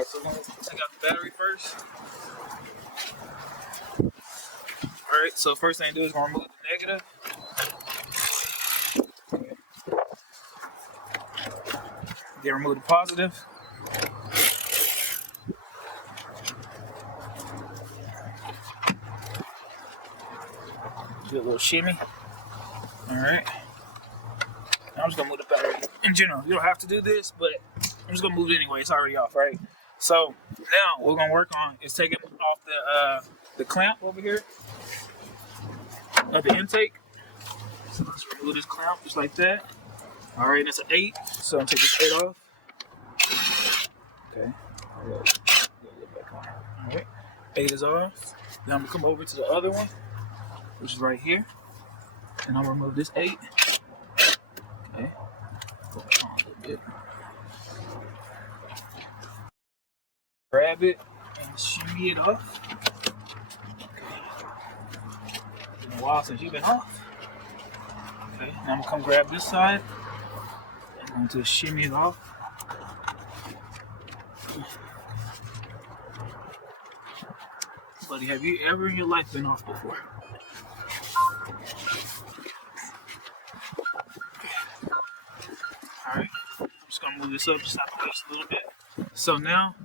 Alright, so we're going to take out the battery first. Alright, so first thing to do is we're going to remove the negative. Then remove the positive. Do a little shimmy. Alright. I'm just going to move the battery in general. You don't have to do this, but I'm just going to move it anyway. It's already off, right? So now what we're going to work on is taking off the clamp over here of the intake. So let's remove this clamp just like that. Alright, that's an 8. So I'm going to take this 8 off. Okay. Alright. 8 is off. Then I'm going to come over to the other one, which is right here. And I'll remove this 8. Okay. Pull it on a little bit. Grab it and shimmy it off. It's been a while since you've been off. Okay, now I'm gonna come grab this side. I'm going to shimmy it off. Buddy, have you ever in your life been off before? Alright, I'm just gonna move this up just a little bit. So now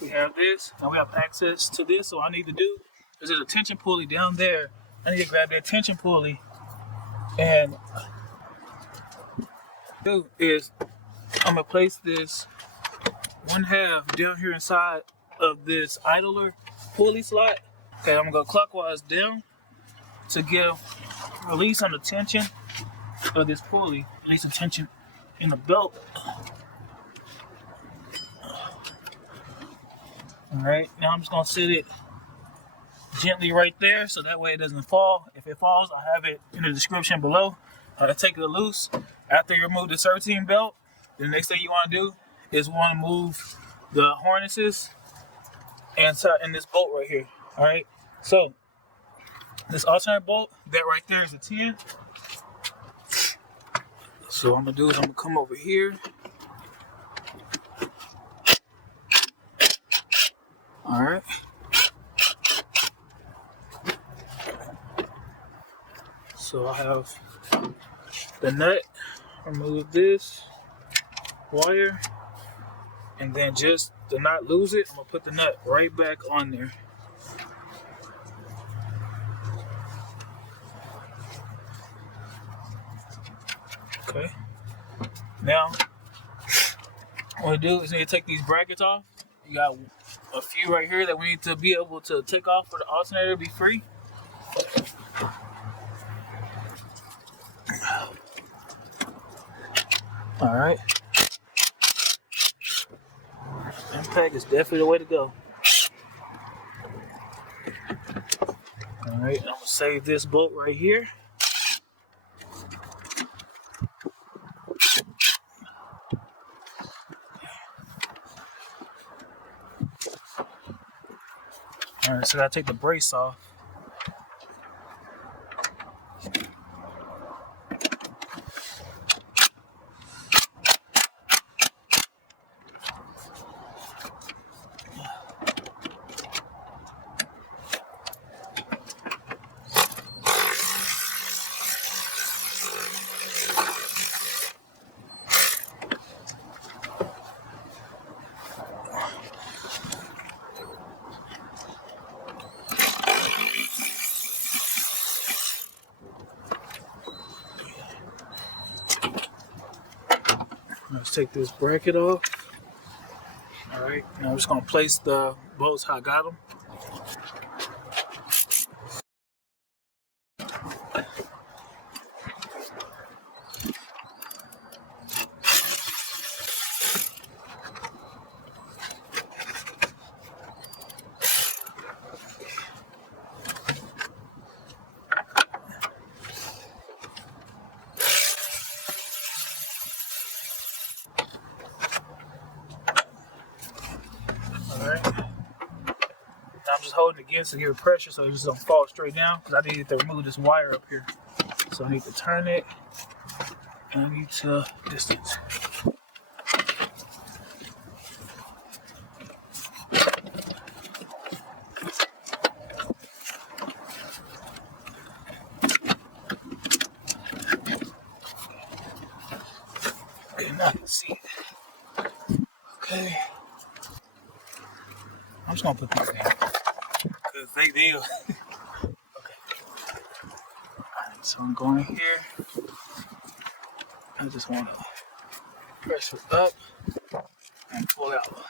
we have this. Now we have access to this. So what I need to do is there's a tension pulley down there. I need to grab that tension pulley and do is I'm gonna place this 1/2 down here inside of this idler pulley slot. Okay, I'm gonna go clockwise down to give release on the tension of this pulley, release the tension in the belt. Alright, now I'm just gonna sit it gently right there so that way it doesn't fall. If it falls, I'll have it in the description below how to take it loose. After you remove the Serpentine belt, the next thing you want to do is want to move the harnesses and this bolt right here. Alright, so this alternator bolt, that right there is a 10. So what I'm gonna do is I'm gonna come over here. Alright. So I have the nut, remove this wire, and then just to not lose it, I'm gonna put the nut right back on there. Okay. Now, what we do is we need to take these brackets off. You got a few right here that we need to be able to take off for the alternator to be free. Alright. Impact is definitely the way to go. Alright, I'm gonna save this bolt right here. Alright, so I gotta take the brace off. Let's take this bracket off. Alright, now I'm just going to place the bolts how I got them. Alright. Now I'm just holding it against to give it pressure so it just don't fall straight down because I need to remove this wire up here. So I need to turn it and I need to distance. I'm just gonna put these in because they deal. Okay. Alright, so I'm going here. I just want to press it up and pull out.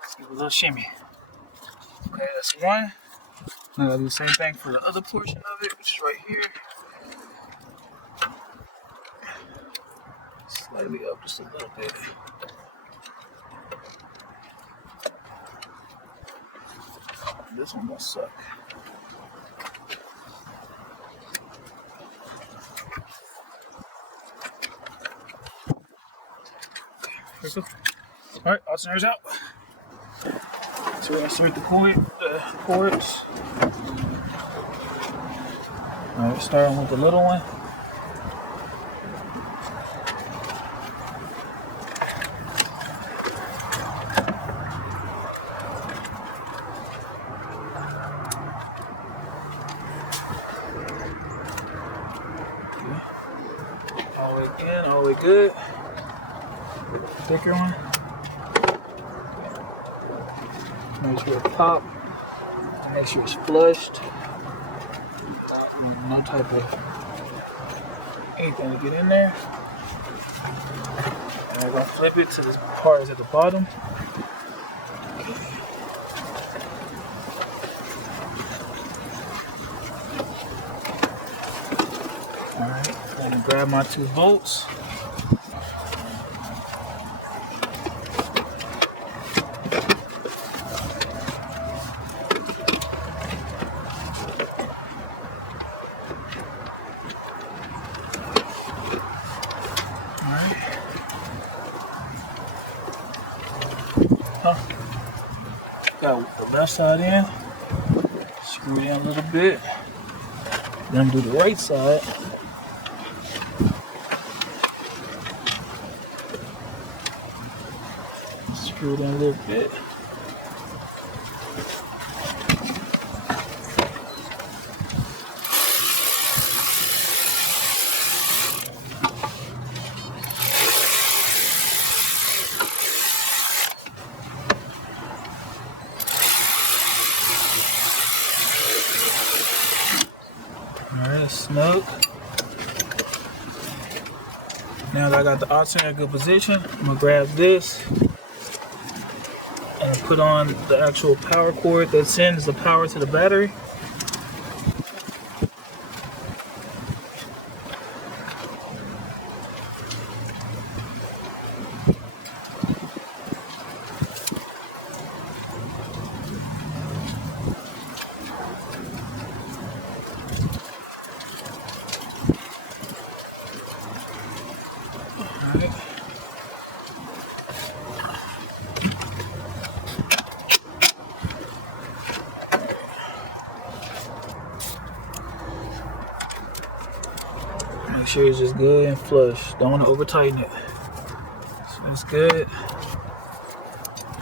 Let's give it a little shimmy. Okay, that's one. Now I gotta do the same thing for the other portion of it, which is right here. Slightly up just a little bit. This one gonna suck. Alright, alternator's out. So we're gonna insert the cords. Alright, starting with the little one. All the way in, all the way good. Thicker one. Make sure it's top. Make sure it's flushed. No type of anything to get in there. And we're gonna flip it to this part that's at the bottom. Alright, I'm gonna grab my 2 bolts. Got the left side in, screw it in a little bit, then do the right side. Screw it in a little bit. Alright, snug. Now that I got the alternator in a good position, I'm gonna grab this and put on the actual power cord that sends the power to the battery. Make sure it's just good and flush. Don't want to over tighten it. So that's good.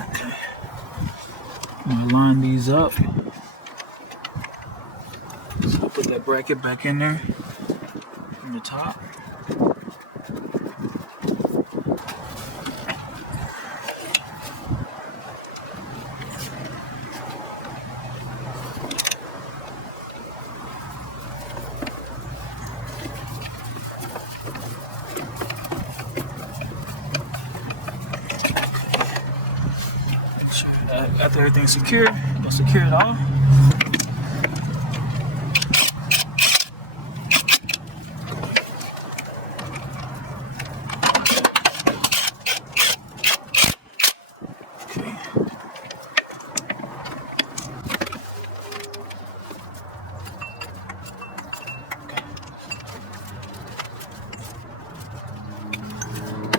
Okay. I'm gonna line these up. So I'll put that bracket back in there from the top. After everything's secure, we'll secure it all.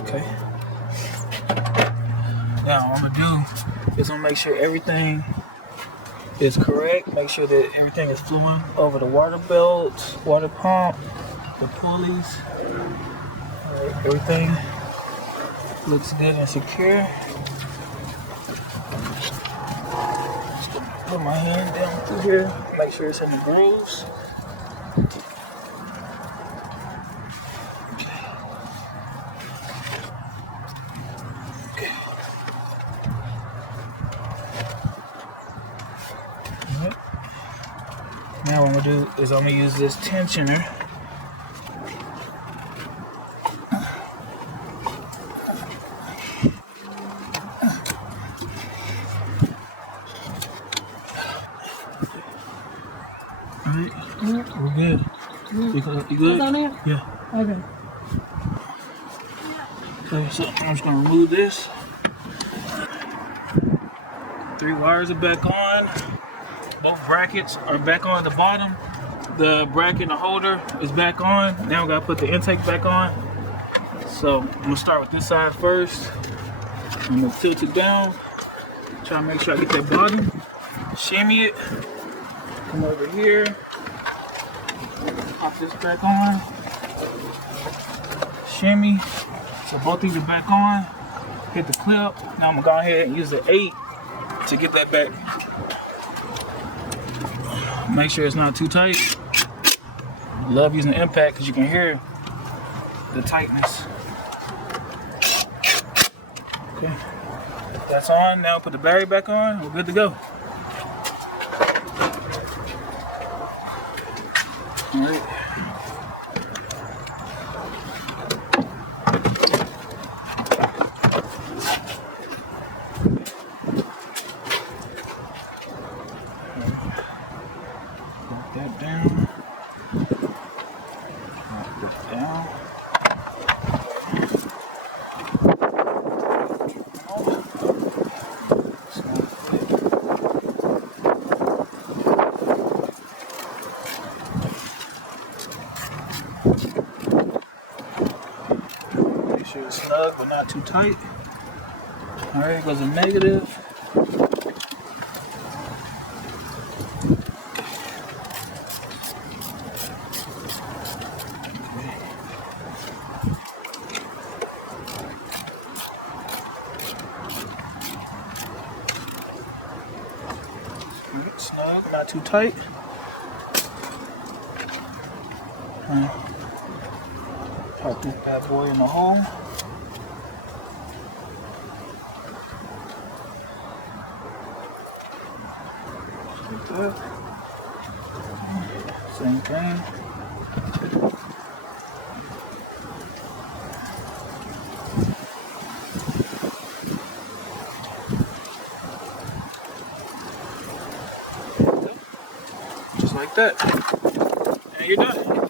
Okay. Now what I'm gonna do is I'm gonna make sure everything is correct. Make sure that everything is flowing over the water belt, water pump, the pulleys. Alright, everything looks good and secure. Just gonna put my hand down through here, make sure it's in the grooves. I'm gonna do is I'm gonna use this tensioner. Alright, we're good. You good? Yeah. Okay. Okay, so I'm just gonna remove this. 3 wires are back on. Both brackets are back on at the bottom. The bracket and the holder is back on. Now we gotta put the intake back on. So I'm gonna start with this side first. I'm gonna tilt it down. Try to make sure I get that bottom. Shimmy it. Come over here. Pop this back on. Shimmy. So both these are back on. Hit the clip. Now I'm gonna go ahead and use the 8 to get that back. Make sure it's not too tight. Love using the impact because you can hear the tightness. Okay, that's on. Now put the battery back on. We're good to go. All right. Lock that down. Lock this down. Make sure it's snug but not too tight. Alright, goes a negative. Alright, snug, not too tight. Pop this bad boy in the hole. Like that. Same thing. Just like that. And you're done.